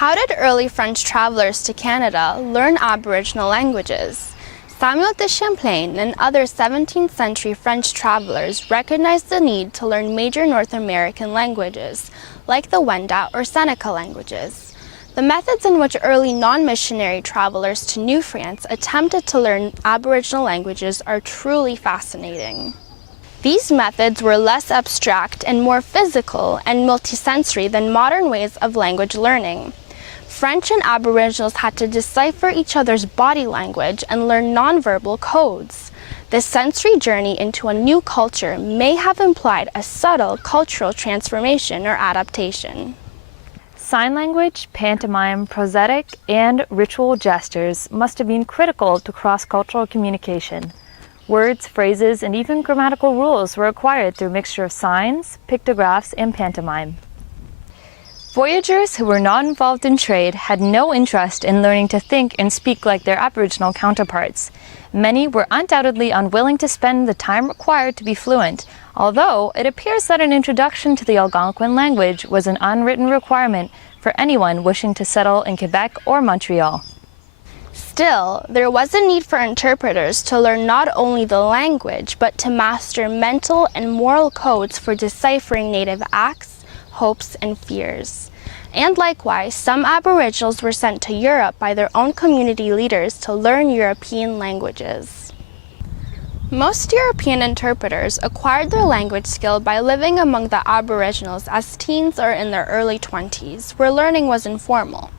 How did early French travelers to Canada learn Aboriginal languages? Samuel de Champlain and other 17th century French travelers recognized the need to learn major North American languages, like the Wendat or Seneca languages. The methods in which early non-missionary travelers to New France attempted to learn Aboriginal languages are truly fascinating. These methods were less abstract and more physical and multisensory than modern ways of language learning. French and Aboriginals had to decipher each other's body language and learn nonverbal codes. This sensory journey into a new culture may have implied a subtle cultural transformation or adaptation. Sign language, pantomime, prosthetic, and ritual gestures must have been critical to cross-cultural communication. Words, phrases, and even grammatical rules were acquired through a mixture of signs, pictographs, and pantomime. Voyagers who were not involved in trade had no interest in learning to think and speak like their Aboriginal counterparts. Many were undoubtedly unwilling to spend the time required to be fluent, although it appears that an introduction to the Algonquin language was an unwritten requirement for anyone wishing to settle in Quebec or Montreal. Still, there was a need for interpreters to learn not only the language, but to master mental and moral codes for deciphering Native acts, hopes, and fears. And likewise, some Aboriginals were sent to Europe by their own community leaders to learn European languages. Most European interpreters acquired their language skill by living among the Aboriginals as teens or in their early 20s, where learning was informal.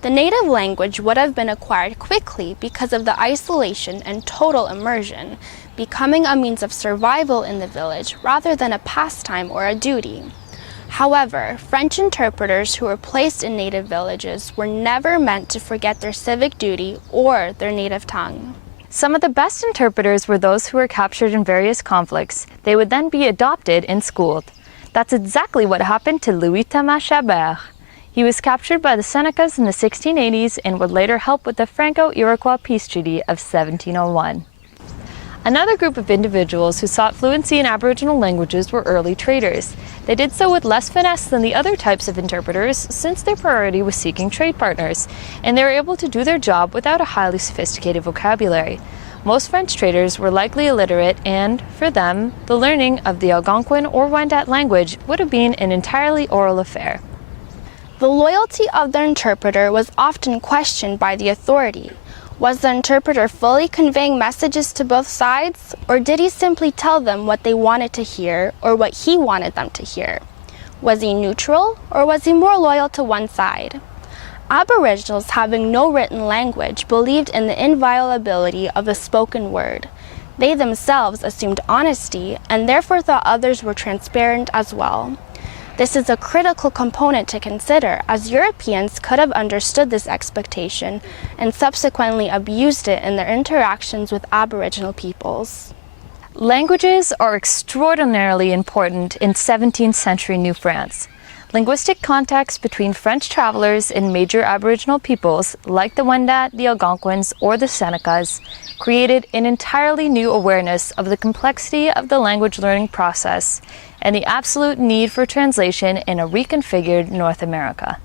The native language would have been acquired quickly because of the isolation and total immersion, becoming a means of survival in the village rather than a pastime or a duty. However, French interpreters who were placed in native villages were never meant to forget their civic duty or their native tongue. Some of the best interpreters were those who were captured in various conflicts. They would then be adopted and schooled. That's exactly what happened to Louis Thomas Chabert. He was captured by the Senecas in the 1680s and would later help with the Franco-Iroquois peace treaty of 1701. Another group of individuals who sought fluency in Aboriginal languages were early traders. They did so with less finesse than the other types of interpreters, since their priority was seeking trade partners, and they were able to do their job without a highly sophisticated vocabulary. Most French traders were likely illiterate, and, for them, the learning of the Algonquin or Wendat language would have been an entirely oral affair. The loyalty of the interpreter was often questioned by the authority. Was the interpreter fully conveying messages to both sides, or did he simply tell them what they wanted to hear or what he wanted them to hear? Was he neutral, or was he more loyal to one side? Aboriginals, having no written language, believed in the inviolability of the spoken word. They themselves assumed honesty and therefore thought others were transparent as well. This is a critical component to consider, as Europeans could have understood this expectation and subsequently abused it in their interactions with Aboriginal peoples. Languages are extraordinarily important in 17th century New France. Linguistic contacts between French travelers and major Aboriginal peoples, like the Wendat, the Algonquins, or the Senecas, created an entirely new awareness of the complexity of the language learning process and the absolute need for translation in a reconfigured North America.